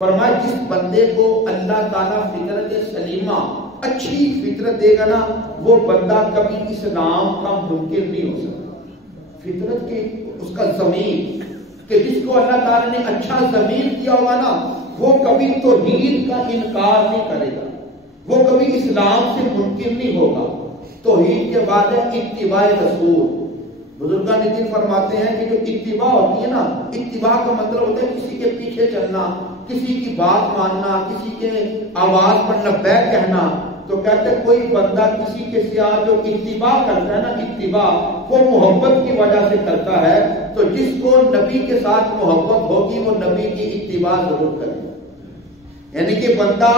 فرمایا جس بندے کو اللہ تعالیٰ فطرت سلیمہ اچھی فطرت دے گا نا، وہ بندہ کبھی اسلام کا منکر نہیں ہو سکتا۔ فطرت کے اس کا ضمیر کہ جس کو اللہ تعالیٰ نے اچھا ضمیر دیا ہوگا نا، وہ کبھی توحید کا انکار نہیں کرے گا، وہ کبھی اسلام سے منکر نہیں ہوگا۔ توحید کے بعد ہے اتباع رسول۔ بزرگان دین فرماتے ہیں کہ جو اتباع ہوتی ہے نا، اتباع کا مطلب ہوتا ہے کسی کے پیچھے چلنا، کسی کی بات ماننا، کسی کے آواز پر لبیک کہنا۔ تو کہتے ہیں کوئی بندہ کسی کے ساتھ جو اتباع کرتا ہے نا، اتباع وہ محبت کی وجہ سے کرتا ہے، تو جس کو نبی کے ساتھ محبت ہوگی وہ نبی کی اتباع ضرور کرے گا۔ یعنی کہ بندہ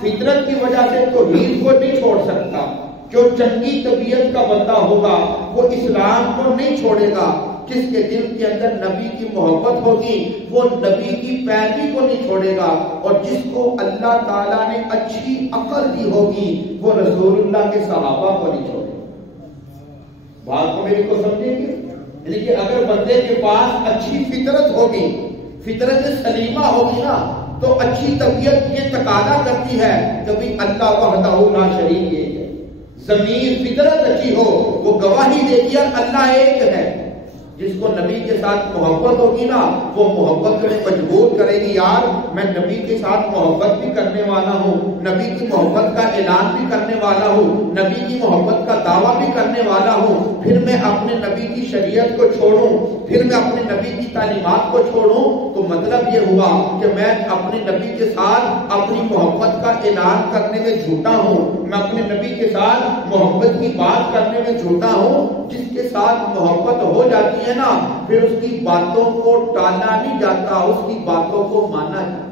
فطرت کی وجہ سے توحید کو نہیں چھوڑ سکتا۔ جو چنگی طبیعت کا بندہ ہوگا وہ اسلام کو نہیں چھوڑے گا۔ جس کے دل کے اندر نبی کی محبت ہوگی وہ نبی کی پیروی کو نہیں چھوڑے گا، اور جس کو اللہ تعالیٰ نے اچھی عقل دی ہوگی وہ رسول اللہ کے صحابہ کو نہیں چھوڑے گا۔ بات کو میری کو سمجھیں گے؟ یعنی کہ اگر بندے کے پاس اچھی فطرت ہوگی، فطرت سلیمہ ہوگی نا، تو اچھی طبیعت یہ تقاضا کرتی ہے کہ بھی اللہ وحدہ لا شریک ہے، ضمیر فطرت اچھی ہو، وہ گواہی دے گی اللہ ایک ہے۔ جس کو نبی کے ساتھ محبت ہوگی نا، وہ محبت میں مجبور کرے گی، یار میں نبی کے ساتھ محبت بھی کرنے والا ہوں، نبی کی محبت کا اعلان بھی کرنے والا ہوں، نبی کی محبت کا دعویٰ بھی کرنے والا ہوں، پھر میں اپنے نبی کی شریعت کو چھوڑوں، پھر میں اپنے نبی کی تعلیمات کو چھوڑوں، تو مطلب یہ ہوا کہ میں اپنے نبی کے ساتھ اپنی محبت کا اعلان کرنے میں جھوٹا ہوں، میں اپنے نبی کے ساتھ محبت کی بات کرنے میں جھوٹا ہوں۔ جس کے ساتھ محبت ہو جاتی ہے نا، پھر اس کی باتوں کو ٹالا نہیں جاتا، اس کی باتوں کو مانا جاتا۔